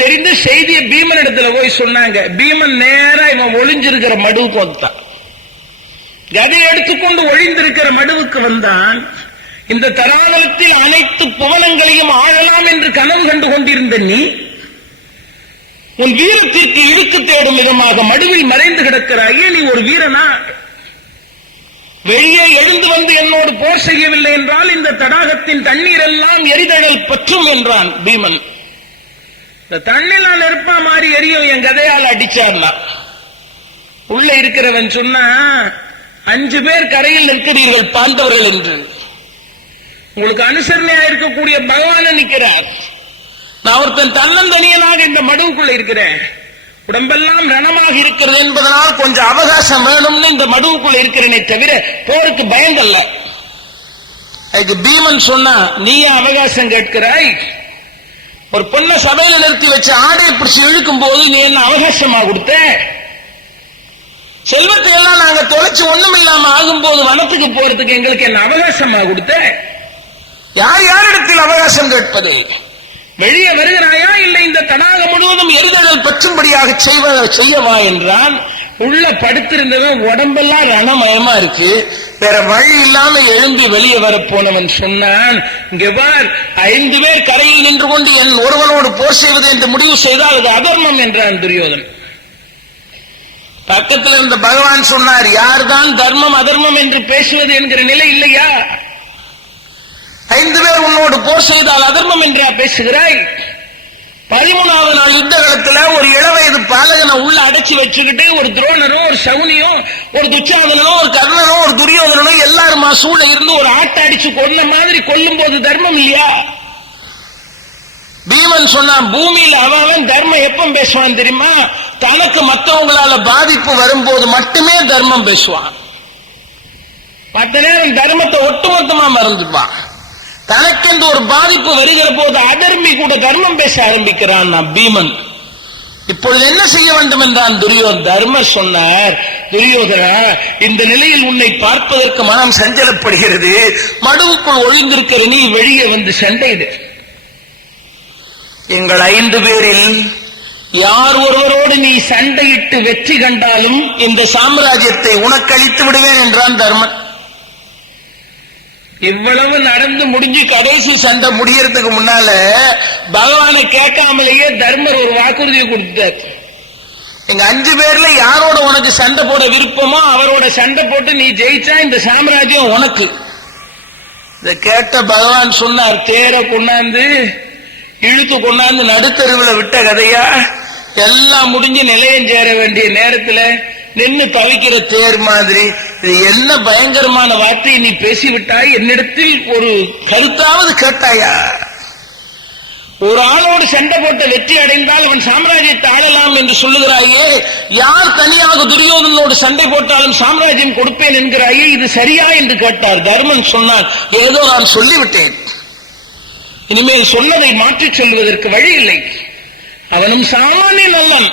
தெரிந்து செய்தியை பீமன் இடத்துல போய் சொன்னாங்க. பீமன் நேரா இவன் ஒளிஞ்சிருக்கிற மடுவுக்கு வந்தான் கதை எடுத்துக்கொண்டு ஒழிந்திருக்கிற மடுவுக்கு வந்தான். இந்த தராதலத்தில் அனைத்து புவனங்களையும் ஆழலாம் என்று கனவு கண்டு கொண்டிருந்த நீ உன் வீரத்திற்கு இழுக்கு தேடும் விதமாக மடுவில் மறைந்து கிடக்கிறாயே நீ ஒரு வீரனா? வெளியே எழுந்து வந்து என்னோடு போர் செய்யவில்லை என்றால் இந்த தடாகத்தின் தண்ணீர் எல்லாம் எரிதழல் பற்றும் என்றான் பீமன். இந்த தண்ணில நெருப்பா மாறி எரியும் என் கதையால் அடிச்சார்னா உள்ள இருக்கிறவன் சொன்னா அஞ்சு பேர் கரையில் நிற்கிறீர்கள் பாண்டவர்கள் என்று. உங்களுக்கு அனுசரணையா இருக்கக்கூடிய பகவான நிற்கிறார் நான் ஒருத்தன் தன்னந்தனியனாக இந்த மடுவுக்குள்ள இருக்கிறேன். உடம்பெல்லாம் ரணமாக இருக்கிறது என்பதனால் கொஞ்சம் அவகாசம் வேணும்னு இந்த மடுவுக்குள்ள இருக்கிறேனே தவிர போருக்கு பயங்கல்ல அதுக்கு பீமன் சொன்னா நீ அவகாசம் கேட்கிறாய்? ஒரு பொண்ணை சபையில நிறுத்தி வச்சு ஆடையை பிடிச்சி இழுக்கும் போது நீ என்ன அவகாசமா கொடுத்த? செல்வத்தை எல்லாம் நாங்க தொலைச்சு ஒண்ணும் இல்லாம ஆகும்போது வனத்துக்கு போறதுக்கு எங்களுக்கு என்ன அவகாசமா கொடுத்த? யார் யாரிடத்தில் அவகாசம் கேட்பது? வெளியே வருகிறாயா இல்லை இந்த தடாகம் முழுவதும் எரிதழல் பற்றும்படியாக செய்வ செய்யவா என்றான். உள்ள படுத்திருந்தவன் உடம்பெல்லாம் ரணமயமா இருக்கு. வேற வழி இல்லாம எழுந்து வெளியே வரப்போனவன் சொன்னான் இங்க ஐந்து பேர் கரையில் நின்று கொண்டு என் ஒருவனோடு போர் செய்வது என்று முடிவு செய்தால் அது அதர்மம் என்றான் துரியோதன் பக்கத்தில் இருந்த பகவான் சொன்னார் யார்தான் தர்மம் அதர்மம் என்று பேசுவது என்கிற நிலை இல்லையா? ஐந்து பேர் உன்னோடு போர் செய்தால் அதர்மம் என்றா பேசுகிறாய்? பதிமூணாவது நாள் யுத்த காலத்துல ஒரு இளவயது பாலகனை உள்ள அடைச்சு வச்சுக்கிட்டு ஒரு துரோணரும் ஒரு சவுனியும் ஒரு துச்சாதனும் ஒரு கர்ணனும் ஒரு துரியோதனனும் எல்லாருமா சூழ இருந்து ஒரு ஆட்டை அடிச்சு கொன்ன மாதிரி கொல்லும் போது தர்மம் இல்லையா? பீமன் சொன்னான் பூமியில அவன் தர்மம் எப்ப பேசுவான் தெரியுமா? தனக்கு மற்றவங்களால பாதிப்பு வரும்போது மட்டுமே தர்மம் பேசுவான். மற்ற நேரம் தர்மத்தை ஒட்டுமொத்தமா மறந்துப்பான் தனக்கென்று ஒரு பாதிப்பு வருகிற போது அதர்மி கூட தர்மம் பேச ஆரம்பிக்கிறான் பீமன். இப்பொழுது என்ன செய்ய வேண்டும் என்றான் துரியோ தர்மர் சொன்னார் துரியோதனா இந்த நிலையில் உன்னை பார்ப்பதற்கு மனம் சஞ்சலப்படுகிறது. மடுவுக்குள் ஒழிந்திருக்கிற நீ வெளியே வந்து சண்டையிடு எங்கள் ஐந்து பேரில் யார் ஒருவரோடு நீ சண்டையிட்டு வெற்றி கண்டாலும் இந்த சாம்ராஜ்யத்தை உனக்கு அழித்து விடுவேன் என்றான் தர்மன். இவ்வளவு நடந்து முடிஞ்சு கடைசி சண்டை முடியறதுக்கு முன்னால பகவானை கேட்காமலேயே தர்மர் ஒரு வாக்குறுதியை கொடுத்தார் எங்க அஞ்சு பேர்ல யாரோட உனக்கு சண்டை போட விருப்பமோ அவரோட சண்டை போட்டு நீ ஜெயிச்சா இந்த சாம்ராஜ்யம் உனக்கு. இத கேட்ட பகவான் சொன்னார் தேர கொண்டாந்து இழுத்து கொண்டாந்து நடுத்தருவில் விட்ட கதையா? எல்லாம் முடிஞ்சு நிலையம் சேர வேண்டிய நேரத்துல நின்று தவிக்கிற தேர் மாதிரி. இது என்ன பயங்கரமான வார்த்தையை நீ பேசிவிட்டாய்? என்னிடத்தில் ஒரு கருத்தாவது கேட்டாயா? ஒரு ஆளோடு சண்டை போட்ட வெற்றி அடைந்தால் அவன் சாம்ராஜ்யத்தை ஆளலாம் என்று சொல்லுகிறாயே. யார் தனியாக துரியோதனோடு சண்டை போட்டாலும் சாம்ராஜ்யம் கொடுப்பேன் என்கிறாயே. இது சரியா என்று கேட்டார். தர்மன் சொன்னான் ஏதோ நான் சொல்லிவிட்டேன். இனிமேல் சொன்னதை மாற்றிச் சொல்வதற்கு வழி இல்லை. அவனும் சாமானிய நல்லன்.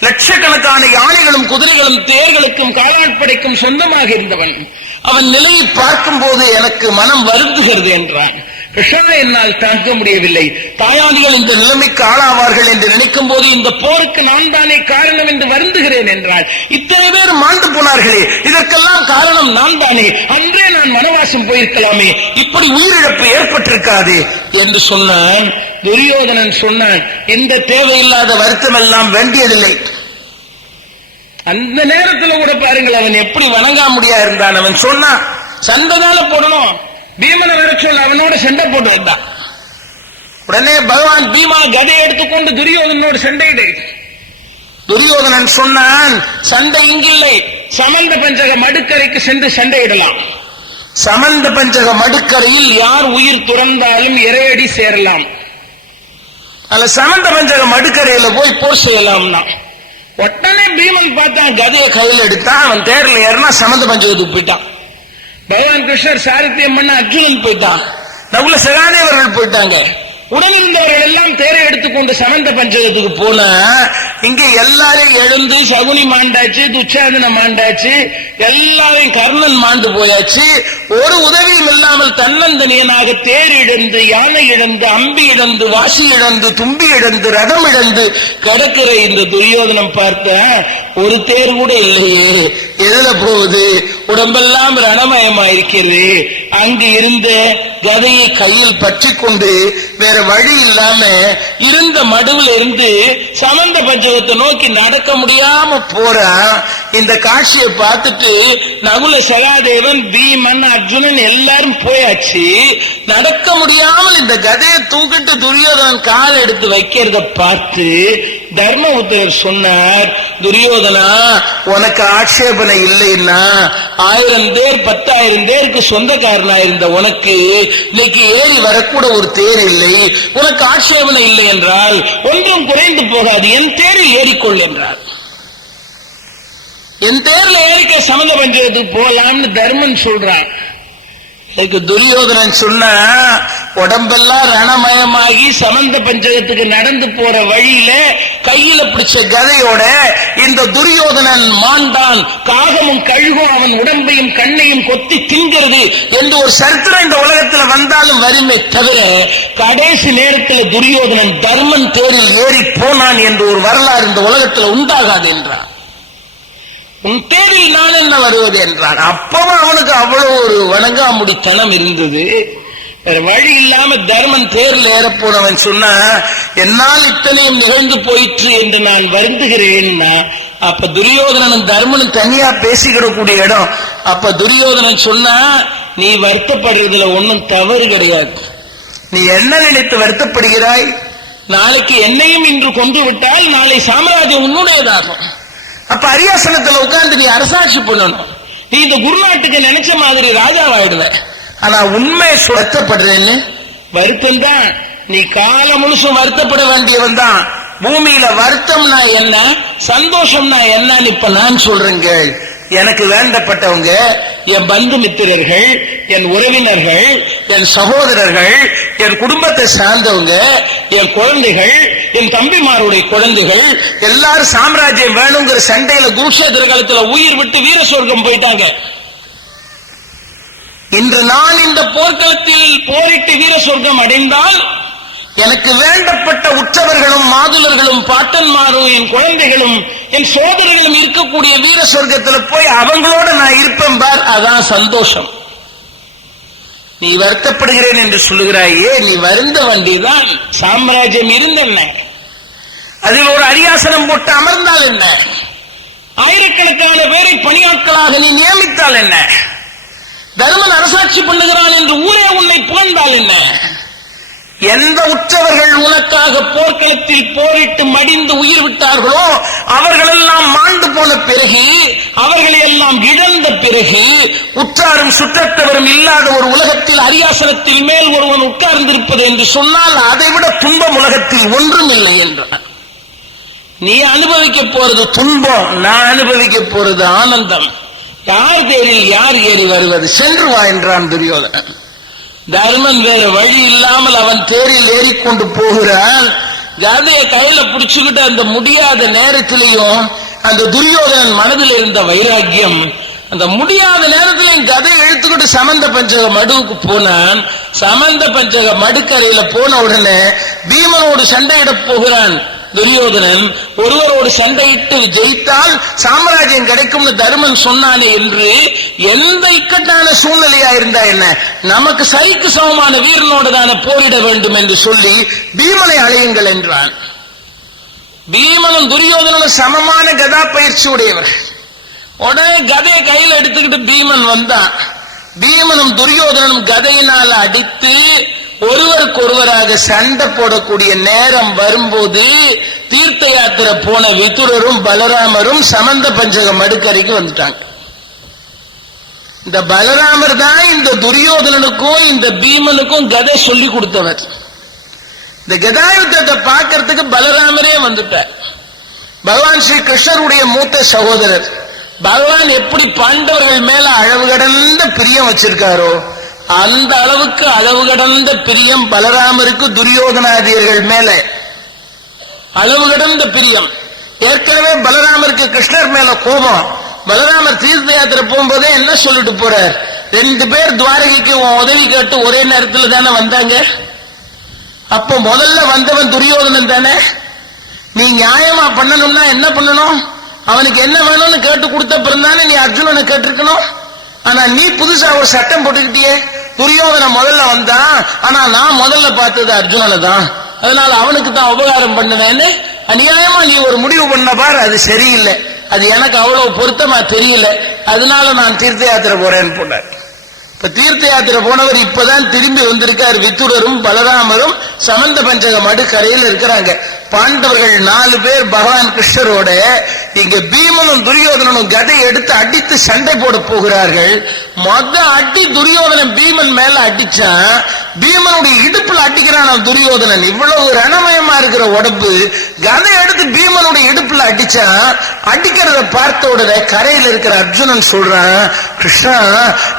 லட்சக்கணக்கான யானைகளும் குதிரைகளும் தேர்களுக்கும் காலாட்படைக்கும் சொந்தமாக இருந்தவன். அவன் நிலையை பார்க்கும் போது எனக்கு மனம் வருந்துகிறது என்றான். கிருஷ்ணா என்னால் தாங்க முடியவில்லை. தாயாதிகள் இந்த நிலைமைக்கு ஆளாவார்கள் என்று நினைக்கும் போது இந்த போருக்கு நான் தானே காரணம் என்று வருந்துகிறேன் என்றால் இத்தனை பேர் மாண்டு போனார்களே இதற்கெல்லாம் காரணம் நான் தானே. அன்றே நான் வனவாசம் போயிருக்கலாமே இப்படி உயிரிழப்பு ஏற்பட்டிருக்காது என்று சொன்னான். துரியோதனன் சொன்னான் இந்த தேவையில்லாத வருத்தம் எல்லாம் வேண்டியதில்லை. அந்த நேரத்துல கூட பாருங்கள் அவன் எப்படி வணங்காமுடியா இருந்தான். அவன் சொன்னான் சந்ததால போடணும். பீமனை வர சொல்ல அவனோட சண்டை போட்டு வந்தான் உடனே பகவான் பீமா கதையை எடுத்துக்கொண்டு துரியோதனோடு சண்டையிடு. துரியோதனன் சொன்னான் சண்டை இங்கில்லை. சமந்த பஞ்சக மடுக்கரைக்கு சென்று சண்டையிடலாம். சமந்த பஞ்சக மடுக்கரையில் யார் உயிர் துறந்தாலும் இறையடி சேரலாம். அல்ல சமந்த பஞ்சக மடுக்கரையில போய் போர் செய்யலாம்னா. உடனே பீமன் பார்த்தான் கதையை கையில் எடுத்தான் அவன் தேர்ல ஏறினா சமந்த பஞ்சகத்துக்கு போயிட்டான். பகவான் கிருஷ்ணர் சாரித்தியம் பண்ண அர்ஜுனன் போயிட்டான். நகுல சகாதேவர்கள் போயிட்டாங்க. உடனிருந்தவர்கள் எல்லாம் தேரை எடுத்துக்கொண்டு சமந்த பஞ்சகத்துக்கு போன இங்க எல்லாரையும் எழுந்து சகுனி மாண்டாச்சு துச்சாதன மாண்டாச்சு எல்லாரையும் கர்ணன் மாண்டு போயாச்சு. ஒரு உதவியும் இல்லாமல் தன்னந்தனியனாக தேர் இழந்து யானை இழந்து அம்பி இழந்து வாசி இழந்து தும்பி இழந்து ரதம் இழந்து கிடக்கிற இந்த துரியோதனம் பார்த்த ஒரு தேர் கூட இல்லையே. எதுல போகுது. உடம்பெல்லாம் ரணமயமாயிருக்கிறது. அங்கு இருந்த கதையை கையில் பற்றி கொண்டு வேற வழி இல்லாம இருந்த மடுவுல இருந்து சமந்த பஞ்சகத்தை நோக்கி நடக்க முடியாம போறான் இந்த காட்சியை பார்த்துட்டு நகுல சகாதேவன் பீமன் அர்ஜுனன் எல்லாரும் போயாச்சு. நடக்க முடியாமல் இந்த கதையை தூக்கிட்டு துரியோதனன் கால் எடுத்து வைக்கிறத பார்த்து தர்மபுத்திரர் சொன்னார் துரியோதனா உனக்கு ஆட்சேபனை இல்லைன்னா ஆயிரம் பேர் பத்தாயிரம் பேருக்கு சொந்தக்காரனா இருந்த உனக்கு இன்னைக்கு ஏறி வரக்கூட ஒரு தேர் இல்லை. உனக்கு ஆட்சேபனை இல்லை என்றால் ஒன்றும் குறைந்து போகாது என் தேரில் ஏறிக்கொள் என்றார். என் தேர்ல ஏறிக்க சம்மந்த பஞ்சத்துக்கு போலான்னு தர்மன் சொல்றான். இன்னைக்கு துரியோதனன் சொன்னா உடம்பெல்லாம் ரணமயமாகி சமந்த பஞ்சகத்துக்கு நடந்து போற வழியில கையில பிடிச்ச கதையோட இந்த துரியோதனன் மாண்டான். காகமும் கழுகும் அவன் உடம்பையும் கண்ணையும் கொத்தி திங்கிறது என்று ஒரு சரித்திரம் இந்த உலகத்துல வந்தாலும் வருமே தவிர கடைசி நேரத்தில் துரியோதனன் தர்மன் தேரில் ஏறி போனான் என்று ஒரு வரலாறு இந்த உலகத்துல உண்டாகாது என்றான். உன் தேடி நான் என்ன வருவது என்றான். அப்பவும் அவனுக்கு அவ்வளவு ஒரு வணங்காமுடித்தனம் இருந்தது. வேற வழி இல்லாம தர்மன் தேர்ல ஏறப்போனவன் சொன்னா என்னால் இத்தனையும் நிகழ்ந்து போயிற்று என்று நான் வருந்துகிறேன்னா அப்ப துரியோதனனும் தர்மனும் தனியா பேசிக்கிடக்கூடிய இடம். அப்ப துரியோதனன் சொன்னா நீ வருத்தப்படுறதுல ஒன்னும் தவறு கிடையாது. நீ என்ன நினைத்து வருத்தப்படுகிறாய்? நாளைக்கு என்னையும் இன்று கொன்று விட்டால் நாளை சாம்ராஜ்யம் உன்னுடையதாகும். அப்ப அரியாசனத்துல உட்கார்ந்து நீ அரசாட்சி பண்ணணும். நீ இந்த குருநாட்டுக்கு நினைச்ச மாதிரி ராஜாவாயிடுவ. ஆனா உண்மை வருத்தப்படுறேன்னு வருத்தம் தான். நீ கால முழுசும் வருத்தப்பட வேண்டியவன் தான். பூமியில வருத்தம்னா என்ன சந்தோஷம்னா என்னன்னு இப்ப நான் சொல்றேங்க எனக்கு வேண்டப்பட்டவங்க என் பந்து மித்திரர்கள் என் உறவினர்கள் என் சகோதரர்கள் என் குடும்பத்தை சார்ந்தவங்க என் குழந்தைகள் என் தம்பிமாருடைய குழந்தைகள் எல்லாரும் சாம்ராஜ்யம் வேணுங்கிற சண்டையில குருஷேத்திர காலத்துல உயிர் விட்டு வீர சொர்க்கம் போயிட்டாங்க. இன்று நான் இந்த போர்க்களத்தில் போரிட்டு வீர சொர்க்கம் அடைந்தால் எனக்கு வேண்டப்பட்ட உற்றவர்களும் மாதுலர்களும் பாட்டன்மாரும் என் குழந்தைகளும் என் சோதனைகளும் இருக்கக்கூடிய வீர சொர்க்கத்துல போய் அவங்களோட நான் இருப்பேன் பார். அதான் சந்தோஷம். நீ வருத்தப்படுகிறேன் என்று சொல்லுகிறாயே நீ வருந்த வண்டிதான். சாம்ராஜ்யம் இருந்தென்ன? அதில் ஒரு அரியாசனம் போட்டு அமர்ந்தால் என்ன? ஆயிரக்கணக்கான பேரை பணியாட்களாக நீ நியமித்தால் என்ன? தர்மன் அரசாட்சி பண்ணுகிறான் என்று ஊரே உன்னை புகழ்ந்தால் என்ன? எந்த உற்றவர்கள் உனக்காக போர்க்களத்தில் போரிட்டு மடிந்து உயிர் விட்டார்களோ அவர்களெல்லாம் மாண்டு போன பிறகு அவர்களை எல்லாம் இழந்த பிறகு உற்றாரும் சுற்றத்தவரும் இல்லாத ஒரு உலகத்தில் அரியாசனத்தில் மேல் ஒருவன் உட்கார்ந்திருப்பது என்று சொன்னால் அதைவிட துன்பம் உலகத்தில் ஒன்றும் இல்லை என்றார். நீ அனுபவிக்க போறது துன்பம் நான் அனுபவிக்க போறது ஆனந்தம். யார் தேரில் யார் ஏறி வருவது? சென்று வா என்றான் துரியோதனன். தர்மன் வேற வழி இல்லாமல் அவன் தேரில் ஏறிக்கொண்டு போகிறான். கதையை கையில புடிச்சுக்கிட்டு அந்த முடியாத நேரத்திலையும் அந்த துரியோதனன் மனதில் இருந்த வைராக்கியம் அந்த முடியாத நேரத்திலையும் கதையை இழுத்துக்கிட்டு சமந்த பஞ்சக மடுவுக்கு போனான். சமந்த பஞ்சக மடுக்கரையில போன உடனே பீமனோடு சண்டையிட போகிறான். துரியோதனன் ஒருவரோடு சண்டையிட்டு ஜெயித்தால் சாம்ராஜ்யம் கிடைக்கும்னு தருமன் சொன்னானே என்று எந்த இக்கட்டான சூழ்நிலையா இருந்தா என்ன? நமக்கு சரிக்கு சமமான வீரனோடு தானே போரிட வேண்டும் என்று சொல்லி பீமனை அழையுங்கள் என்றான். பீமனும் துரியோதனும் சமமான கதா பயிற்சி உடையவர்கள். உடனே கதையை கையில் எடுத்துக்கிட்டு பீமன் வந்தான். பீமனும் துரியோதனனும் கதையினால் அடித்து ஒருவருக்கு ஒருவராக சண்டை போடக்கூடிய நேரம் வரும்போது தீர்த்த யாத்திரை போன விதுரரும் பலராமரும் சமந்த பஞ்சக மடுக்கரைக்கு வந்துட்டாங்க. இந்த பலராமர் தான் இந்த துரியோதனனுக்கும் இந்த பீமனுக்கும் கதை சொல்லி கொடுத்தவர். இந்த கதாயுத்தத்தை பார்க்கறதுக்கு பலராமரே வந்துட்டார். பகவான் ஸ்ரீ கிருஷ்ணருடைய மூத்த சகோதரர். பகவான் எப்படி பாண்டவர்கள் மேல அளவு கடந்த பிரியம் வச்சிருக்காரோ அந்த அளவுக்கு அளவு கடந்த பிரியம் பலராமருக்கு துரியோதனாதியர்கள் மேல. அளவு கடந்த பிரியம். ஏற்கனவே பலராமருக்கு கிருஷ்ணர் மேல கோபம். பலராமர் தீர்த்த யாத்திரை போகும்போதே என்ன சொல்லிட்டு போறார்? ரெண்டு பேர் துவாரகைக்கு உன் உதவி கேட்டு ஒரே நேரத்துல தானே வந்தாங்க? அப்போ முதல்ல வந்தவன் துரியோதனன் தானே? நீ நியாயமா பண்ணணும்னா என்ன பண்ணணும்? அவனுக்கு என்ன வேணும்னு கேட்டு கொடுத்த பிறந்தானே நீ அர்ஜுனனை கேட்டிருக்கணும்? ஆனா நீ புதுசா ஒரு சட்டம் போட்டுக்கிட்டியே. துரியோதன முதல்ல வந்தான். ஆனா நான் முதல்ல பார்த்தது அர்ஜுனனை தான் அதனால அவனுக்கு தான் உபகாரம் பண்ணுவேன்னு அநியாயமா நீ ஒரு முடிவு பண்ண பார் அது சரியில்லை. அது எனக்கு அவ்வளவு பொருத்தமா தெரியல. அதனால நான் தீர்த்த யாத்திரை போறேன்னு போனார். இப்ப தீர்த்த யாத்திரை போனவர் இப்பதான் திரும்பி வந்திருக்கார். வித்துரரும் பலராமரும் சமந்த பஞ்சக மடுக்கரையில் இருக்கிறாங்க. பாண்டவர்கள் நாலு பேர் பகவான் கிருஷ்ணரோட இங்க பீமனும் துரியோதனனும் கதை எடுத்து அடித்து சண்டை போட போகிறார்கள். மொத அடி துரியோதனன் பீமன் மேல அடிச்சான். பீமனுடைய இடுப்புல அடிக்கிறான் துரியோதனன்? இவ்வளவு ரணமயமா இருக்கிற உடம்பு. கதை எடுத்து பீமனுடைய இடுப்புல அடிச்சான். அடிக்கிறத பார்த்த உடனே கரையில் இருக்கிற அர்ஜுனன் சொல்றான் கிருஷ்ணா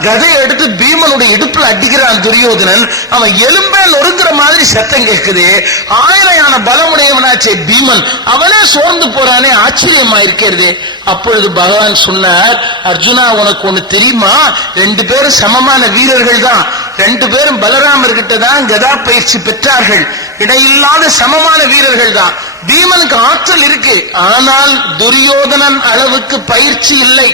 கதை எடுத்து பீமனுடைய இடுப்புல அடிக்கிறான் துரியோதனன். அவன் எலும்பே நொறுங்குற மாதிரி சத்தம் கேட்குது ஆயிரம் பலமுடையவனாச்சே பீமன் அவனே சோர்ந்து போறானே ஆச்சரியமா இருக்கிறது அப்பொழுது பகவான் சொன்னார் அர்ஜுனா உனக்கு ஒண்ணு தெரியுமா? ரெண்டு பேரும் சமமான வீரர்கள் தான். ரெண்டு பேரும் பலராமர் கிட்ட தான் கதா பயிற்சி பெற்றார்கள். இடையில்லாத சமமான வீரர்கள் தான். பீமனுக்கு ஆற்றல் இருக்கு. ஆனால் துரியோதனன் அளவுக்கு பயிற்சி இல்லை.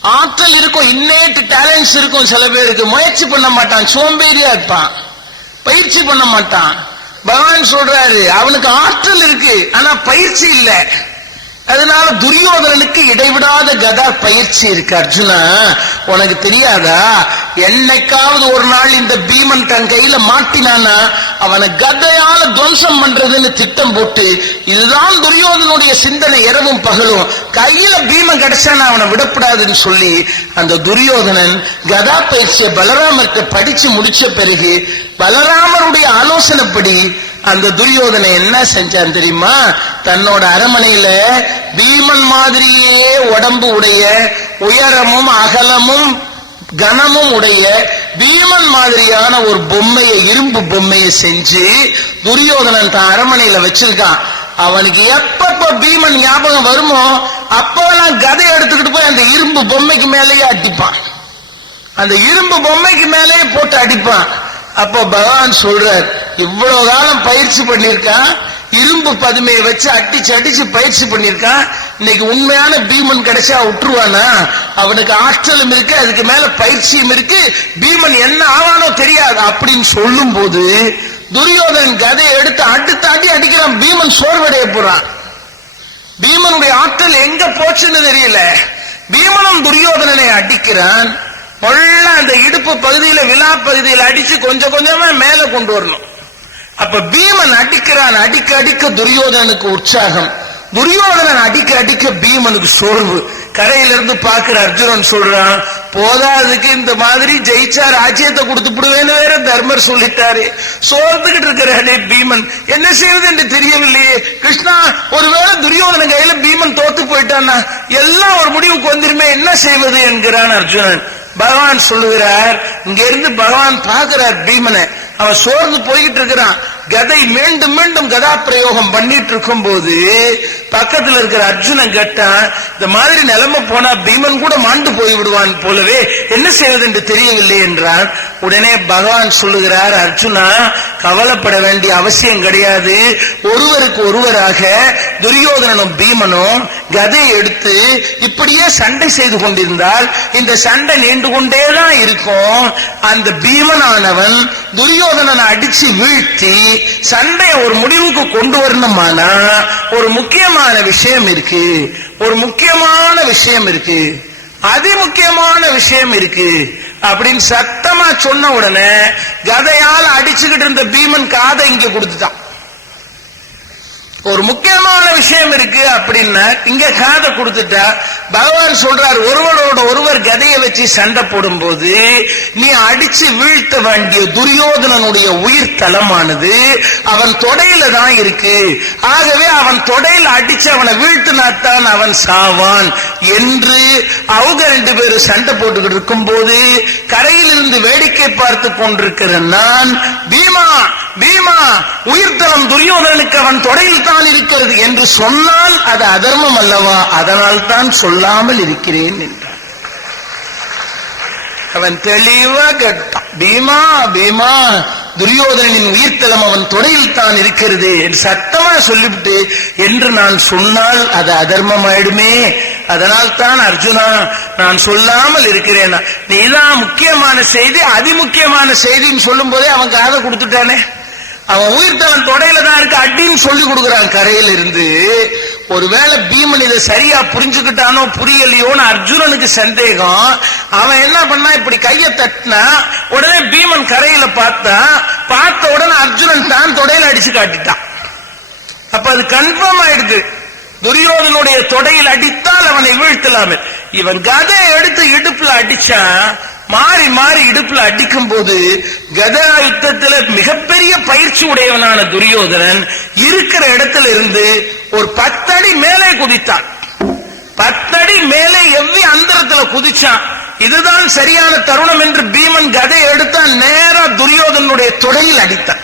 ஆற்றல் இருக்கும் இன்னேட்டு டேலண்ட்ஸ் இருக்கும் சில பேருக்கு. முயற்சி பண்ண மாட்டான் சோம்பேறியா இருப்பான். பயிற்சி பண்ண மாட்டான். பகவான் சொல்றாரு அவனுக்கு ஆற்றல் இருக்கு ஆனா பயிற்சி இல்லை. அதனால துரியோதனனுக்கு இடைவிடாத கதா பயிற்சி இருக்கு அர்ஜுனா. உனக்கு தெரியாதா? என்னைக்காவது ஒரு நாள் இந்த பீமன் தன் கையில மாட்டினானா அவனை கதையால துவம்சம் பண்றதுன்னு திட்டம் போட்டு இதுதான் துரியோதனுடைய சிந்தனை இரவும் பகலும். கையில பீமன் கிடைச்சானா அவனை விடப்படாதுன்னு சொல்லி அந்த துரியோதனன் கதா பயிற்சியை பலராமர்கிட்ட படிச்சு முடிச்ச பிறகு பலராமருடைய ஆலோசனைப்படி அந்த துரியோதனை என்ன செஞ்சான் தெரியுமா? தன்னோட அரமனையில பீமன் மாதிரியே உடம்பு உடைய உயரமும் அகலமும் கனமும் உடைய பீமன் மாதிரியான ஒரு பொம்மையை இரும்பு பொம்மையை செஞ்சு துரியோதனன் தான் அரமனையில வச்சிருக்கான். அவனுக்கு எப்பப்ப பீமன் ஞாபகம் வருமோ அப்பெல்லாம் கதை எடுத்துக்கிட்டு போய் அந்த இரும்பு பொம்மைக்கு மேலேயே அடிப்பான். அந்த இரும்பு பொம்மைக்கு மேலேயே போட்டு அடிப்பான். அப்போ பகவான் சொல்றார் இவ்வளவு காலம் பயிற்சி பண்ணிருக்கான் இரும்பு பதுமையை வச்சு அடிச்சு அடிச்சு பயிற்சி பண்ணிருக்கான் இன்னைக்கு உண்மையான பீமன் கிடைச்சா விட்டுருவானா? அவனுக்கு ஆற்றலும் இருக்கு அதுக்கு மேல பயிற்சியும் இருக்கு பீமன் என்ன ஆவானோ தெரியாது. அப்படின்னு சொல்லும் போது துரியோதன் கதையை எடுத்து அடுத்து அடி அடிக்கிறான் பீமன் சோர்வடைய போறான். பீமனுடைய ஆற்றல் எங்க போச்சுன்னு தெரியல. பீமனும் துரியோதனனை அடிக்கிறான். முள்ள அந்த இடுப்பு பகுதியில விழா பகுதியில் அடிச்சு கொஞ்சம் கொஞ்சமா மேல கொண்டு வரணும். அப்ப பீமன் அடிக்கிறான் அடிக்க அடிக்க துரியோதனனுக்கு உற்சாகம். துரியோதனன் அடிக்க அடிக்க பீமனுக்கு சோர்வு. கரையில இருந்து பாக்குற அர்ஜுனன் சொல்றான் போதாதுக்கு இந்த மாதிரி ஜெயிச்சா ராஜ்யத்தை கொடுத்துப்படுவேன்னு வேற தர்மர் சொல்லிட்டாரு. சோர்ந்துகிட்டு இருக்கிறானே பீமன். என்ன செய்வது என்று தெரியவில்லையே. கிருஷ்ணா ஒருவேளை துரியோதன கையில பீமன் தோத்து போயிட்டான்னா எல்லாம் ஒரு முடிவுக்கு வந்துருமே என்ன செய்வது? என்கிறான் அர்ஜுனன். பகவான் சொல்லுகிறார் இங்க இருந்து பகவான் பார்க்கிறார் பீமனை. அவன் சோர்ந்து போய்கிட்டு இருக்கிறான். கதை மீண்டும் மீண்டும் கதா பிரயோகம் பண்ணிட்டு இருக்கும் போது பக்கத்துல இருக்கிற அர்ஜுனன் கேட்டான் இந்த மாதிரி நிலைமை போனா பீமன் கூட மாண்டு போய் விடுவான் போலவே என்ன செய்வது என்று தெரியவில்லை என்றான். உடனே பகவான் சொல்லுகிறார் அர்ஜுனா கவலைப்பட வேண்டிய அவசியம் கிடையாது. ஒருவருக்கு ஒருவராக துரியோதனனும் பீமனும் கதை எடுத்து இப்படியே சண்டை செய்து கொண்டிருந்தால் இந்த சண்டை நீண்டு கொண்டேதான் இருக்கும். அந்த பீமனானவன் துரியோதனனை அடிச்சு வீழ்த்தி சண்டையை ஒரு முடிவுக்கு கொண்டு வரணுமானா? ஒரு முக்கியமான விஷயம் இருக்கு. ஒரு முக்கியமான விஷயம் இருக்கு. அதிமுக்கியமான விஷயம் இருக்கு. அப்படின்னு சத்தமா சொன்ன உடனே கதையால அடிச்சுக்கிட்டு இருந்த பீமன் காதை இங்க கொடுத்துட்டான். ஒரு முக்கியமான விஷயம் இருக்கு அப்படின்னா இங்க காதை கொடுத்துட்டா பகவான் சொல்றார் ஒருவரோட ஒருவர் கதையை வச்சு சண்டை போடும்போது நீ அடிச்சு வீழ்த்த வேண்டிய துரியோதனனுடைய உயிர் தலமானது அவன் தொடையில தான் இருக்கு. ஆகவே அவன் தொடையில அடிச்சு அவனை வீழ்த்தினாத்தான் அவன் சாவான் என்று அவங்க ரெண்டு பேரும் சண்டை போட்டுக்கிட்டு இருக்கும்போது போது கரையிலிருந்து வேடிக்கை பார்த்து கொண்டிருக்கிற நான் பீமா பீமா உயிர்த்தலம் துரியோதனனுக்கு அவன் தொடையில் தான் இருக்கிறது என்று சொன்னால் அது அதர்மம் அல்லவா? அதனால் தான் சொல்லாமல் இருக்கிறேன் என்றான். அவன் தெளிவா கேட்டான் பீமா பீமா துரியோதனின் உயிர்த்தலம் அவன் தொடையில் தான் இருக்கிறது என்று சத்தமா சொல்லிவிட்டு என்று நான் சொன்னால் அது அதர்மமாயிடுமே. அதனால் தான் அர்ஜுனா நான் சொல்லாமல் இருக்கிறேன். நீதான் முக்கியமான செய்தி அதிமுக்கியமான செய்தின்னு சொல்லும் போதே அவன் காதை கொடுத்துட்டானே. அவன் உயிர்த்தவன் தொடையில தான் இருக்கு. அடின்னு சொல்லி கொடுக்குறான் கரையில இருந்து ஒருவேளை பீமன் இதை சரியா புரிஞ்சுக்கிட்டானோ புரியலையோன்னு அர்ஜுனனுக்கு சந்தேகம். அவன் என்ன பண்ணா இப்படி கைய தட்டினா உடனே பீமன் கரையில பார்த்தான் பார்த்த உடனே அர்ஜுனன் தான் தொடையில அடிச்சு காட்டிட்டான். அப்ப அது கன்ஃபார்ம் ஆயிடுது. துரியோதனுடைய தொடையில் அடித்தால் அவனை வீழ்த்தலாமே. இவன் கதையை எடுத்து இடுப்புல அடிச்சான். மாறி மாறி இடுப்புல அடிக்கும் போது கதா யுத்தத்துல மிகப்பெரிய பயிற்சி உடையவனான துரியோதனன் இருக்கிற இடத்துல இருந்து ஒரு பத்தடி மேலே குதித்தான். பத்தடி மேலே எவ்வி அந்தரத்துல குதிச்சான். இதுதான் சரியான தருணம் என்று பீமன் கதை எடுத்தான் நேரா துரியோதனுடைய தொடையில் அடித்தான்.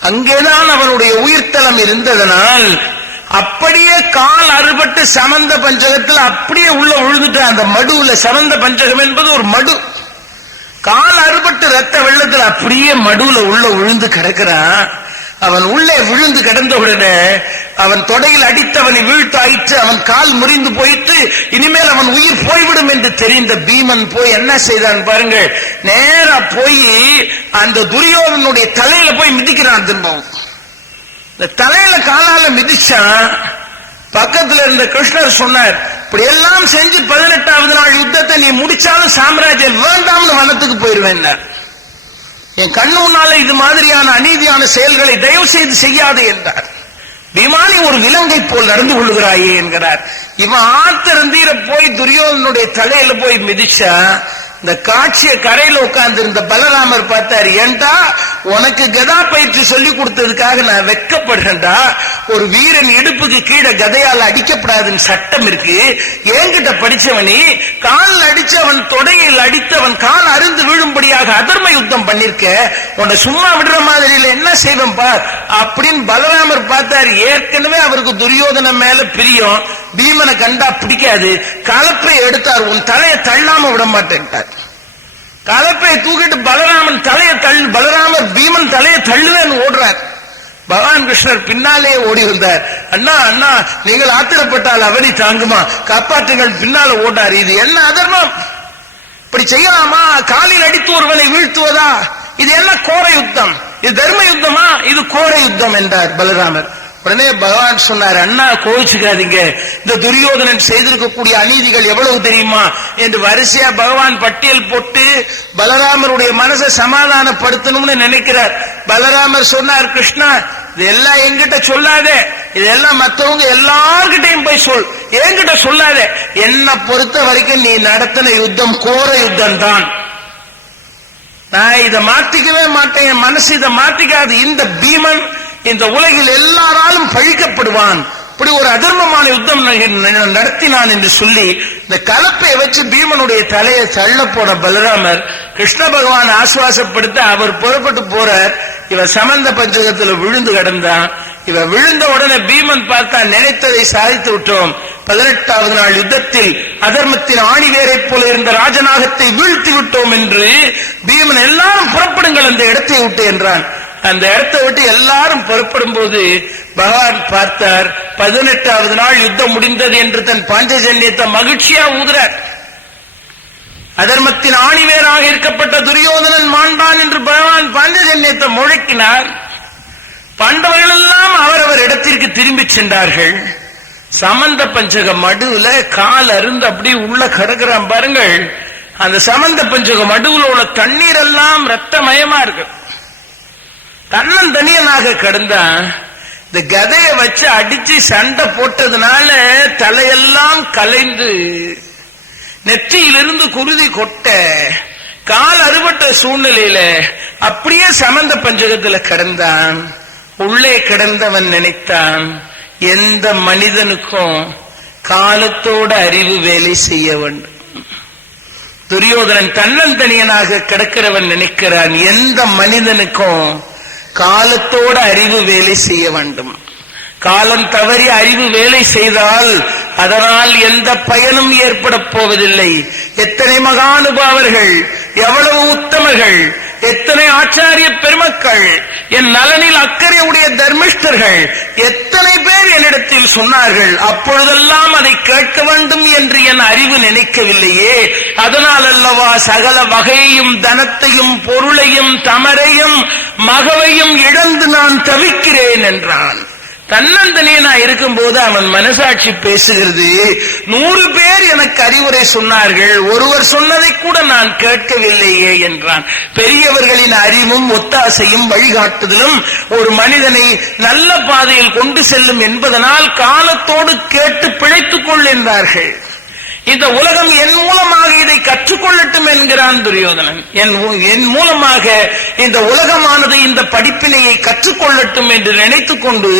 அங்கேதான் அவனுடைய உயிர்த்தலம் இருந்ததனால் அப்படியே கால் அறுபட்டு சமந்த பஞ்சகத்தில் அப்படியே உள்ள விழுந்துட்டு அந்த மடுவுல சமந்த பஞ்சகம் என்பது ஒரு மடு. கால் அறுபட்டு ரத்த வெள்ளத்தில் அப்படியே மடுவுல உள்ள விழுந்து கிடக்கிறான். அவன் உள்ளே விழுந்து கிடந்த உடனே அவன் தொடையில் அடித்தவனை வீழ்த்தாயிற்று. அவன் கால் முறிந்து போயிட்டு இனிமேல் அவன் உயிர் போய்விடும் என்று தெரிந்த பீமன் போய் என்ன செய்தான் பாருங்கள். நேரா போய் அந்த துரியோதனுடைய தலையில போய் மிதிக்கிறான் திரும்பவும். இந்த தலையில காலால மிதிச்சான் பக்கத்துல இருந்த கிருஷ்ணர் சொன்னார் இப்படி எல்லாம் செஞ்சு பதினெட்டாவது நாள் யுத்தத்தை நீ முடிச்சாலும் சாம்ராஜ்யம் வேண்டாம்னு வனத்துக்கு போயிருவேன். என் கண்ணு முன்னால இது மாதிரியான அநீதியான செயல்களை தயவு செய்து செய்யாது என்றார். விமானி ஒரு விலங்கை போல் நடந்து கொள்ளுகிறாயே என்கிறார். இவன் ஆத்திருந்தீர போய் துரியோதனுடைய தலையில போய் மிதிச்சா இந்த காட்சியை கரையில உட்கார்ந்து இருந்த பலராமர் பார்த்தாரு ஏண்டா உனக்கு கதா பயிற்சி சொல்லி கொடுத்ததுக்காக நான் வெக்கப்படுறேன்டா ஒரு வீரன் இடுப்புக்கு கீழே கதையால் அடிக்கப்படாதுன்னு சட்டம் இருக்கு. என்கிட்ட படிச்சவனி காலில் அடிச்சவன் தொடங்கியில் தொடையில் கால் அருந்து விழும்படியாக அதர்ம யுத்தம் பண்ணிருக்க. உன்னை சும்மா விடுற மாதிரியில என்ன செய்வன் பார்? அப்படின்னு பலராமர் பார்த்தாரு. ஏற்கனவே அவருக்கு துரியோதன மேல பிரியம். பீமனை கண்டா பிடிக்காது. கலப்பை எடுத்தார். உன் தலையை தள்ளாம விட மாட்டேன்ட்டார். கலப்பை தூக்கிட்டு பலராமன் தலையை தள்ளு பலராமர் பீமன் தலையை தள்ளுவேன்னு ஓடுறார். பகவான் கிருஷ்ணர் பின்னாலே ஓடி வந்தார். அண்ணா அண்ணா நீங்கள் ஆத்திரப்பட்டால் அவனி தாங்குமா? காப்பாற்றுங்கள் பின்னால ஓடார் இது என்ன அதர்மம்? இப்படி செய்யலாமா? காலில் அடித்து ஒருவனை வீழ்த்துவதா? இது என்ன கோர யுத்தம்? இது தர்ம யுத்தமா? இது கோர யுத்தம் என்றார் பலராமர். உடனே பகவான் சொன்னார் அண்ணா கோவிச்சுக்காதீங்க. இந்த துரியோதனன் செய்திருக்கக்கூடிய அநீதிகள் எவ்வளவு தெரியுமா? என்று வரிசையா பகவான் பட்டியல் போட்டு பலராமருடைய மனசை சமாதானப்படுத்தணும்னு நினைக்கிறார். பலராமர் சொன்னார் கிருஷ்ணா இதெல்லாம் என்கிட்ட சொல்லாதே. இதெல்லாம் மத்தவங்க எல்லார்கிட்டையும் போய் சொல். என்கிட்ட சொல்லாதே. என்ன பொறுத்த வரைக்கும் நீ நடத்தின யுத்தம் கோர யுத்தம் தான். நான் இதை மாத்திக்கவே மாட்டேன். என் மனசு இதை மாத்திக்காது. இந்த பீமன் இந்த உலகில் எல்லாராலும் பழிக்கப்படுவான். இப்படி ஒரு அதர்மமான யுத்தம் நடத்தினான் என்று சொல்லி இந்த கலப்பை வச்சு பீமனுடைய தலையை தள்ள போன பலராமர் கிருஷ்ண பகவான் ஆசுவாசப்படுத்த அவர் புறப்பட்டு போற இவன் சமந்த பஞ்சகத்துல விழுந்து கிடந்தான். இவன் விழுந்த உடனே பீமன் பார்த்தா நினைத்ததை சாதித்து விட்டோம். பதினெட்டாவது நாள் யுத்தத்தில் அதர்மத்தின் ஆணிவேரை போல இருந்த ராஜநாகத்தை வீழ்த்தி விட்டோம் என்று பீமன் எல்லாரும் புறப்படுங்கள் அந்த இடத்தை விட்டு என்றான். அந்த இடத்தை விட்டு எல்லாரும் புறப்படும் போது பகவான் பார்த்தார் பதினெட்டாவது நாள் யுத்தம் முடிந்தது என்று தன் பாஞ்சஜன்யத்தை மகிழ்ச்சியா ஊதுறார். அதர்மத்தின் ஆணிவேராக இருக்கப்பட்ட துரியோதனன் மாண்டான் என்று பகவான் பாஞ்சஜன்யத்தை முழக்கினார். பாண்டவர்கள் எல்லாம் அவரவர் இடத்திற்கு திரும்பி சென்றார்கள். சமந்த பஞ்சக மடுவுல கால் அருந்து அப்படியே உள்ள கிடக்குறான் பாருங்கள். அந்த சமந்த பஞ்சக மடுவுல உள்ள தண்ணீர் எல்லாம் ரத்தமயமா இருக்கு. தன்னன் தனியனாக கிடந்தான் இந்த கதையை வச்சு அடிச்சு சண்டை போட்டதுனால தலையெல்லாம் கலைந்து நெற்றியிலிருந்து குருதி கொட்ட கால் அறுபட்ட சூழ்நிலையில அப்படியே சமந்த பஞ்சகத்துல கிடந்தான். உள்ளே கிடந்தவன் நினைத்தான் எந்த மனிதனுக்கும் காலத்தோட அறிவு வேலை செய்ய வேண்டும். துரியோதனன் தன்னந்தனியனாக கிடக்கிறவன் நினைக்கிறான் எந்த மனிதனுக்கும் காலத்தோட அறிவு வேலை செய்ய வேண்டும். காலம் தவறி அறிவு வேலை செய்தால் அதனால் எந்த பயனும் ஏற்பட போவதில்லை. எத்தனை மகானுபாவர்கள் எவ்வளவு உத்தமர்கள் எத்தனை ஆச்சாரிய பெருமக்கள் என் நலனில் அக்கறை உடைய தர்மிஷ்டர்கள் எத்தனை பேர் என்னிடத்தில் சொன்னார்கள் அப்பொழுதெல்லாம் அதை கேட்க வேண்டும் என்று என் அறிவு நினைக்கவில்லையே. அதனால் அல்லவா சகல வகையையும் தனத்தையும் பொருளையும் தமரையும் மகவையும் இழந்து நான் தவிக்கிறேன் என்றான். தன்னந்தனியனா இருக்கும்போது அவன் மனசாட்சி பேசுகிறது. நூறு பேர் எனக்கு அறிவுரை சொன்னார்கள். ஒருவர் சொன்னதை கூட நான் கேட்கவில்லையே என்றான். பெரியவர்களின் அறிவும் ஒத்தாசையும் வழிகாட்டுதலும் ஒரு மனிதனை நல்ல பாதையில் கொண்டு செல்லும் என்பதனால் காலத்தோடு கேட்டு பிழைத்துக் கொள் என்றார்கள். இந்த உலகம் என் மூலமாக இதை கற்றுக்கொள்ளட்டும் என்கிறான் துரியோதனன். என் மூலமாக இந்த உலகமானது இந்த படிப்பினையை கற்றுக்கொள்ளட்டும் என்று நினைத்துக் கொண்டு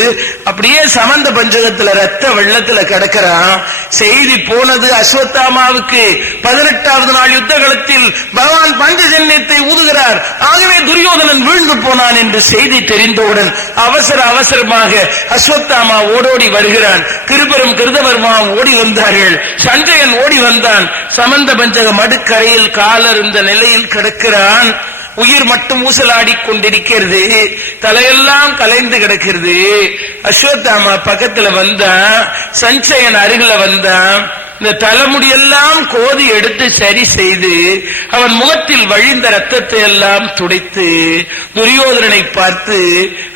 அப்படியே சமந்த பஞ்சகத்துல ரத்த வெள்ளத்துல கிடக்கிறான். செய்தி போனது அஸ்வத்தாமாவுக்கு. பதினெட்டாவது நாள் யுத்த காலத்தில் பகவான் பஞ்சஜன்யத்தை ஊதுகிறார். ஆகவே துரியோதனன் வீழ்ந்து போனான் என்று செய்தி தெரிந்தவுடன் அவசர அவசரமாக அஸ்வத்தாமா ஓடோடி வருகிறான். கிருபரும் கிருதவர்மா ஓடி வந்தார்கள். சஞ்சயன் ஓடி வந்தான். சமந்த பஞ்சக மடுக்கரையில் காலர் இந்த நிலையில் கிடக்கிறான். உயிர் மட்டும் ஊசலாடி கொண்டிருக்கிறது. தலையெல்லாம் கலைந்து கிடக்கிறது. அஸ்வத்தாமா பக்கத்துல வந்தான். சஞ்சயன் அருகில வந்தான். இந்த தலைமுடியெல்லாம் கோதி எடுத்து சரி செய்து அவன் முகத்தில் வழிந்த ரத்தத்தை எல்லாம் துடைத்து துரியோதனனை பார்த்து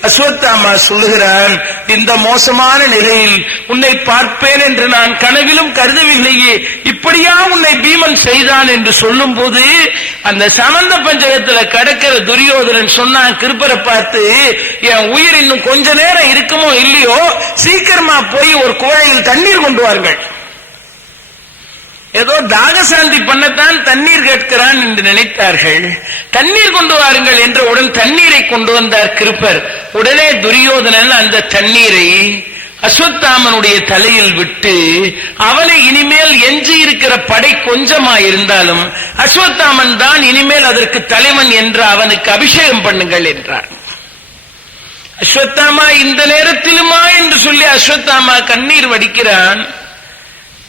அஸ்வத்தாமா சொல்லுகிறான் இந்த மோசமான நிலையில் உன்னை பார்ப்பேன் என்று நான் கனவிலும் கருதவில்லையே இப்படியா உன்னை பீமன் செய்தான் என்று சொல்லும் போது அந்த சமந்த பஞ்சகத்துல கடக்கிற துரியோதனன் சொன்னான் கிருப்பரை பார்த்து என் உயிர் இன்னும் கொஞ்ச நேரம் இருக்குமோ இல்லையோ சீக்கிரமா போய் ஒரு குழாயில் தண்ணீர் கொண்டு வார்கள் ஏதோ தாகசாந்தி பண்ணத்தான் தண்ணீர் கேட்கிறான் என்று நினைத்தார்கள். தண்ணீர் கொண்டு வாருங்கள் என்றவுடன் தண்ணீரை கொண்டு வந்தார் கிருப்பர். உடனே துரியோதனன் அந்த தண்ணீரை அஸ்வத்தாமனுடைய தலையில் விட்டு அவனை இனிமேல் எஞ்சி இருக்கிற படை கொஞ்சமா இருந்தாலும் அஸ்வத்தாமன் தான் இனிமேல் அதற்கு தலைவன் என்று அவனுக்கு அபிஷேகம் பண்ணுங்கள் என்றான். அஸ்வத்தாமா இந்த நேரத்திலுமா என்று சொல்லி அஸ்வத்தாமா கண்ணீர் வடிக்கிறான்.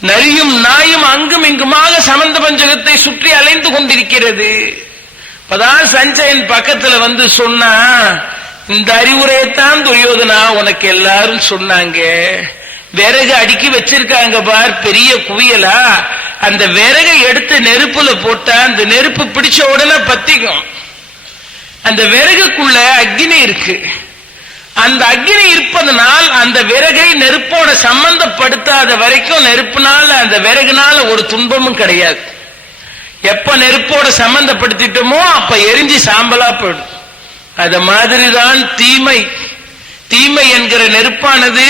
நரியும் நாயும் அங்கும் இங்குமாக சமந்த பஞ்சகத்தை சுற்றி அலைந்து கொண்டிருக்கிறது. அப்பதான் சஞ்சயன் பக்கத்துல வந்து சொன்னா இந்த அறிவுரையைத்தான் துரியோதனா உனக்கு எல்லாரும் சொன்னாங்க. விறகு அடுக்கி வச்சிருக்காங்க பார் பெரிய குவியலா. அந்த விறகை எடுத்து நெருப்புல போட்டா அந்த நெருப்பு பிடிச்ச உடனே பத்திக்கும். அந்த விறகுக்குள்ள அக்னி இருக்கு. அந்த அக்னி இருப்பதனால் அந்த விறகை நெருப்போட சம்பந்தப்படுத்தாத வரைக்கும் நெருப்புனால அந்த விறகுனால ஒரு துன்பமும் கிடையாது. எப்ப நெருப்போட சம்பந்தப்படுத்திட்டோமோ அப்ப எரிஞ்சு சாம்பலா போயிடும். அது மாதிரிதான் தீமை. தீமை என்கிற நெருப்பானது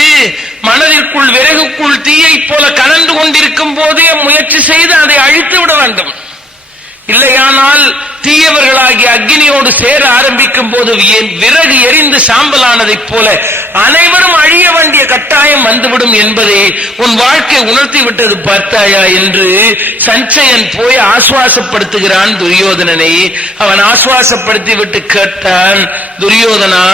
மனதிற்குள் விறகுக்குள் தீயை போல கலந்து கொண்டிருக்கும் போதே முயற்சி செய்து அதை அழித்து விட வேண்டும். இல்லையானால் தீயவர்களாகிய அக்னியோடு சேர ஆரம்பிக்கும் போது என் விறகு எரிந்து சாம்பலானதைப் போல அனைவரும் அழிய வேண்டிய கட்டாயம் வந்துவிடும் என்பதை உன் வாழ்க்கை உணர்த்தி விட்டது பார்த்தாயா என்று சஞ்சயன் போய் ஆசுவாசப்படுத்துகிறான் துரியோதனனை. அவன் ஆசுவாசப்படுத்தி விட்டு கேட்டான் துரியோதனா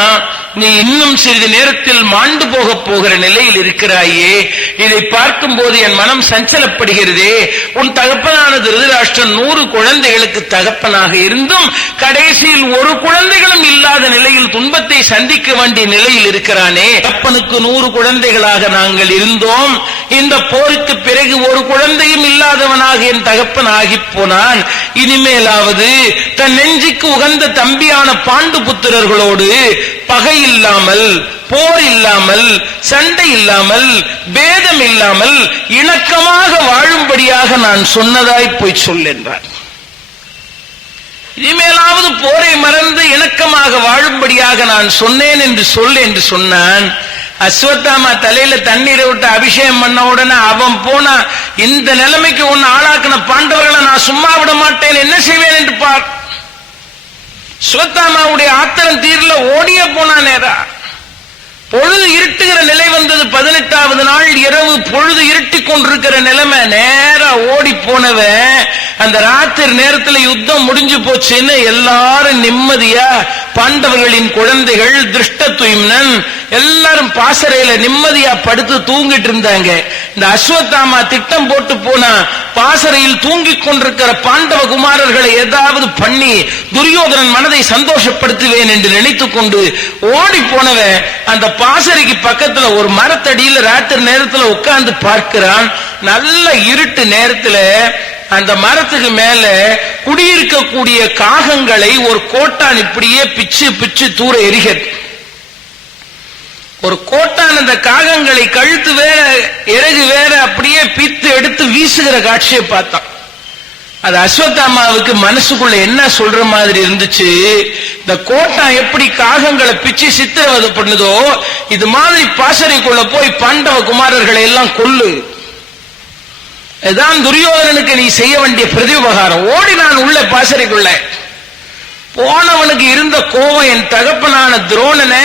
நீ இன்னும் சிறிது நேரத்தில் மாண்டு போக போகிற நிலையில் இருக்கிறாயே. இதை பார்க்கும் போது என் மனம் சஞ்சலப்படுகிறதே. உன் தகப்பனான திருதராஷ்டிரன் நூறு குழந்தைகளுக்கு தகப்பனாக இருந்தும் கடைசியில் ஒரு குழந்தைகளும் இல்லாத நிலையில் துன்பத்தை சந்திக்க வேண்டிய நிலையில் இருக்கிறானே. தகப்பனுக்கு நூறு குழந்தைகளாக நாங்கள் இருந்தோம். இந்த போருக்கு பிறகு ஒரு குழந்தையும் இல்லாதவனாக என் தகப்பன் ஆகிப் போனான். இனிமேலாவது தன் நெஞ்சுக்கு உகந்த தம்பியான பாண்டு புத்திரர்களோடு பகை இல்லாமல் போர் இல்லாமல் சண்டை இல்லாமல் பேதம் இல்லாமல் இணக்கமாக வாழும்படியாக நான் சொன்னதாய் போய் சொல் என்றார். இனிமேலாவது போரை மறந்து இணக்கமாக வாழும்படியாக நான் சொன்னேன் என்று சொல் என்று சொன்னான். அஸ்வத்தாமா தலையில தண்ணீரை விட்டு அபிஷேகம் பண்ண உடனே அவன் போனா இந்த நிலைமைக்கு ஒன்னு ஆளாக்குன பாண்டவர்களை நான் சும்மா விட மாட்டேன் என்ன செய்வேன் என்று பார். ஸ்வத்தாமாவுடைய ஆத்திரம் தீர்ல ஓடிய போனா நேரா. பொழுது இருட்டுகிற நிலை வந்தது பதினெட்டாவது நாள் இரவு பொழுது இருட்டி கொண்டிருக்கிற நிலைமை. நேரா ஓடி போனவன். அந்த ராத்திரி நேரத்துல யுத்தம் முடிஞ்சு போச்சுன்னு எல்லாரும் நிம்மதியா பாண்டவர்களின் குழந்தைகள் திருஷ்ட துய்மனன் எல்லாரும் பாசறையில நிம்மதியா படுத்து தூங்கிட்டு இருந்தாங்க. இந்த அஸ்வத்தாமா திட்டம் போட்டு போனா பாசறையில் தூங்கிக் கொண்டிருக்கிற பாண்டவ குமாரர்களை ஏதாவது பண்ணி துரியோதனன் மனதை சந்தோஷப்படுத்துவேன் என்று நினைத்துக் கொண்டு ஓடி போனவன் அந்த பாசறைக்கு பக்கத்துல ஒரு மரத்தடியில ராத்திரி நேரத்துல உட்கார்ந்து பார்க்கிறான். நல்ல இருட்டு நேரத்துல அந்த மரத்துக்கு மேல குடியிருக்கக்கூடிய காகங்களை ஒரு கோட்டான் இப்படியே பிச்சு பிச்சு தூர எரிகிறது. ஒரு கோட்டான் அந்த காகங்களை கழுத்து வேற இறகு வேற அப்படியே பித்து எடுத்து வீசுகிற காட்சியை பார்த்தான். அது அஸ்வத்தாமாவுக்கு மனசுக்குள்ள என்ன சொல்ற மாதிரி இருந்துச்சு? இந்த கோட்டான் எப்படி காகங்களை பிச்சு சித்திரவதை பண்ணுதோ இது மாதிரி பாசறைக்குள்ள போய் பாண்டவ குமாரர்களை எல்லாம் கொல்லு. இதான் துரியோதனனுக்கு நீ செய்ய வேண்டிய பிரதிபகாரம். ஓடி நான் உள்ள பாசறைக்குள்ள. போனவனுக்கு இருந்த கோவம் என் தகப்பனான துரோணனை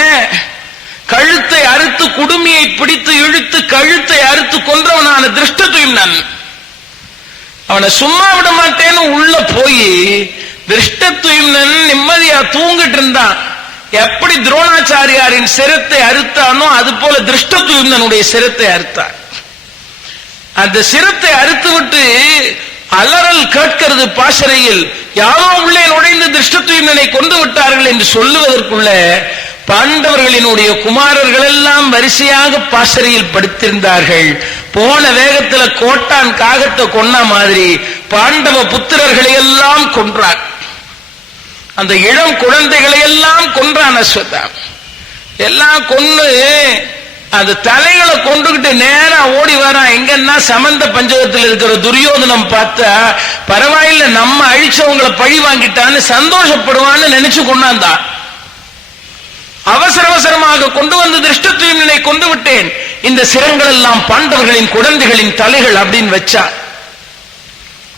கழுத்தை அறுத்து குடுமியை பிடித்து இழுத்து கழுத்தை அறுத்து கொன்றவனான திருஷ்டத்தையும் நான் அவனை சும்மா விட மாட்டேன்னு உள்ள போய் திருஷ்டத்தையும் நிம்மதியா தூங்கிட்டு இருந்தான். எப்படி துரோணாச்சாரியாரின் சிரத்தை அறுத்தானோ அது போல திருஷ்டத்துயும்னனுடைய சிரத்தை அறுத்தான் அந்த சிரத்தை அறுத்து விட்டு அலறல் கேட்கிறது பாசறையில் யாரோ உள்ளே நுழைந்து திருஷ்டத்துயும்னனை கொண்டு விட்டார்கள் என்று சொல்லுவதற்குள்ள பாண்டவர்களினுடைய குமாரர்கள் எல்லாம் வரிசையாக பாசறையில் படுத்திருந்தார்கள். போன வேகத்துல கோட்டான் காகத்தை கொன்ன மாதிரி பாண்டவ புத்திரர்களை எல்லாம் கொன்றான். அந்த இளம் குழந்தைகளை எல்லாம் கொன்றான் அஸ்வத்தான் எல்லாம் கொன்னு அந்த தலைகளை கொண்டுகிட்டு நேரா ஓடி வரான் எங்கன்னா சமந்த பஞ்சகத்தில் இருக்கிற துரியோதனம் பார்த்தா பரவாயில்ல நம்ம அழிச்சவங்களை பழி வாங்கிட்டான்னு சந்தோஷப்படுவான்னு நினைச்சு கொண்டாந்தான் அவசர அவசரமாக கொண்டு வந்து திருஷ்டத்தையும் நினை கொண்டு விட்டேன். இந்த சிரங்கள் எல்லாம் பாண்டவர்களின் குழந்தைகளின் தலைகள் அப்படின்னு வச்சா.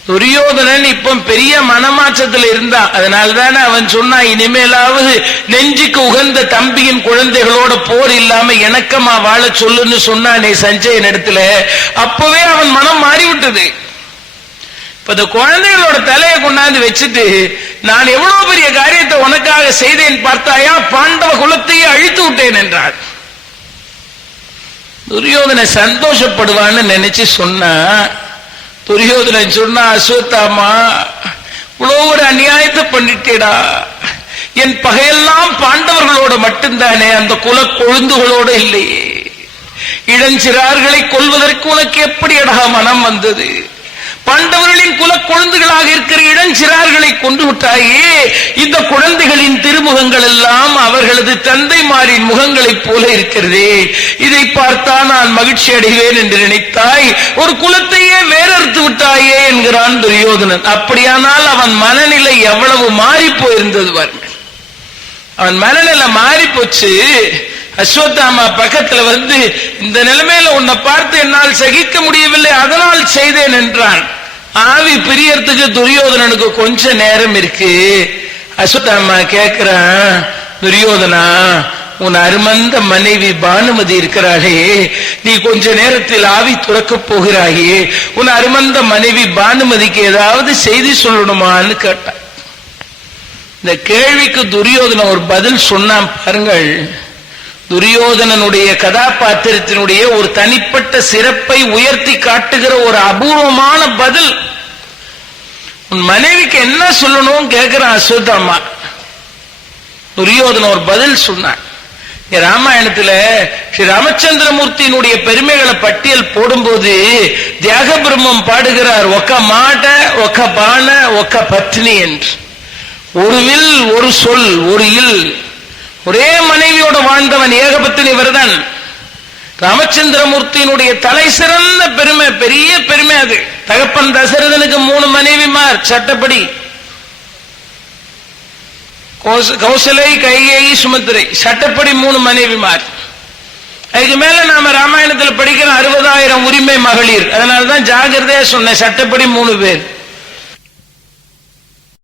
துரியோதனன் இப்ப பெரிய மனமாற்றத்தில் இருந்தான் அதனால தானே அவன் சொன்னா இனிமேலாவது நெஞ்சுக்கு உகந்த தம்பியின் குழந்தைகளோட போர் இல்லாம இணக்கமா வாழ சொல்லுன்னு சொன்னானே சஞ்சயன் இடத்துல. அப்பவே அவன் மனம் மாறிவிட்டது. இப்ப இந்த குழந்தைகளோட தலையை கொண்டாந்து வச்சுட்டு நான் எவ்வளவு பெரிய காரியத்தை உனக்காக செய்தேன் பார்த்தாயா? பாண்டவ குலத்தையே அழித்து விட்டேன் என்றார். துரியோதனை சந்தோஷப்படுவான்னு நினைச்சு சொன்னா துரியோதனன் சொன்னா அஸ்வத்தாமா இவ்வளவு ஒரு அநியாயத்தை பண்ணிட்டேடா. என் பகையெல்லாம் பாண்டவர்களோட மட்டும்தானே அந்த குல கொழுந்துகளோட இல்லையே. இளஞ்சிறார்களை கொல்வதற்கு உனக்கு எப்படியடா மனம் வந்தது? பாண்டவர்களின் குல குழந்தைகளாக இருக்கிற இளஞ்சிறார்களை கொண்டு விட்டாயே இந்த குழந்தைகளின் திருமுகங்கள் எல்லாம் அவர்களது தந்தைமாரின் முகங்களைப் போல இருக்கிறதே. இதை பார்த்தா நான் மகிழ்ச்சி அடைவேன் என்று நினைத்தாய் ஒரு குலத்தையே வேறறுத்து விட்டாயே என்கிறான் துரியோதனன். அப்படியானால் அவன் மனநிலை எவ்வளவு மாறி போயிருந்தது பாருங்க அவன் மனநிலை மாறி போச்சு. அஸ்வத்தாமா பக்கத்துல வந்து இந்த நிலைமையில உன்னை பார்த்து என்னால் சகிக்க முடியவில்லை அதனால் செய்தேன் என்றான். ஆவி பிரியறதுக்கு துரியோதனனுக்கு கொஞ்ச நேரம் இருக்கு. அஸ்வத்தாமா கேக்குறான் துரியோதனா உன் அருமந்த மனைவி பானுமதி இருக்கிறாளே நீ கொஞ்ச நேரத்தில் ஆவி துறக்கப் போகிறாயே உன் அருமந்த மனைவி பானுமதிக்கு ஏதாவது செய்தி சொல்லணுமான்னு கேட்டான். இந்த கேள்விக்கு துரியோதன ஒரு பதில் சொன்னான் பாருங்கள். துரியோதனனுடைய கதாபாத்திரத்தினுடைய ஒரு தனிப்பட்ட சிறப்பை உயர்த்தி காட்டுகிற ஒரு அபூர்வமான பதில் உன் மனைவிக்கு என்ன சொல்லணும் கேட்கிறான் அம்மா. துரியோதன ஒரு பதில் சொன்னான் ராமாயணத்துல ஸ்ரீ ராமச்சந்திரமூர்த்தியினுடைய பெருமைகளை பட்டியல் போடும்போது தியாக பிரம்மம் பாடுகிறார் ஒக்க மாட ஒக்க பான ஒக்க பத்னி என்று. ஒரு வில் ஒரு சொல் ஒரு இல். ஒரே மனைவியோட வாழ்ந்தவன் ஏகபத்தினி இவர்தான். ராமச்சந்திரமூர்த்தியினுடைய தலை சிறந்த பெருமை பெரிய பெருமை அது. தகப்பன் தசரதனுக்கு மூணு மனைவிமார் சட்டப்படி. கோச- கௌசலை கைகேயி சுமத்திரை சட்டப்படி மூணு மனைவிமார். அதுக்கு மேல நாம ராமாயணத்தில் படிக்கிற அறுபதாயிரம் உரிமை மகளிர். அதனாலதான் ஜாகிரதையா சொன்னேன் சட்டப்படி மூணு பேர்.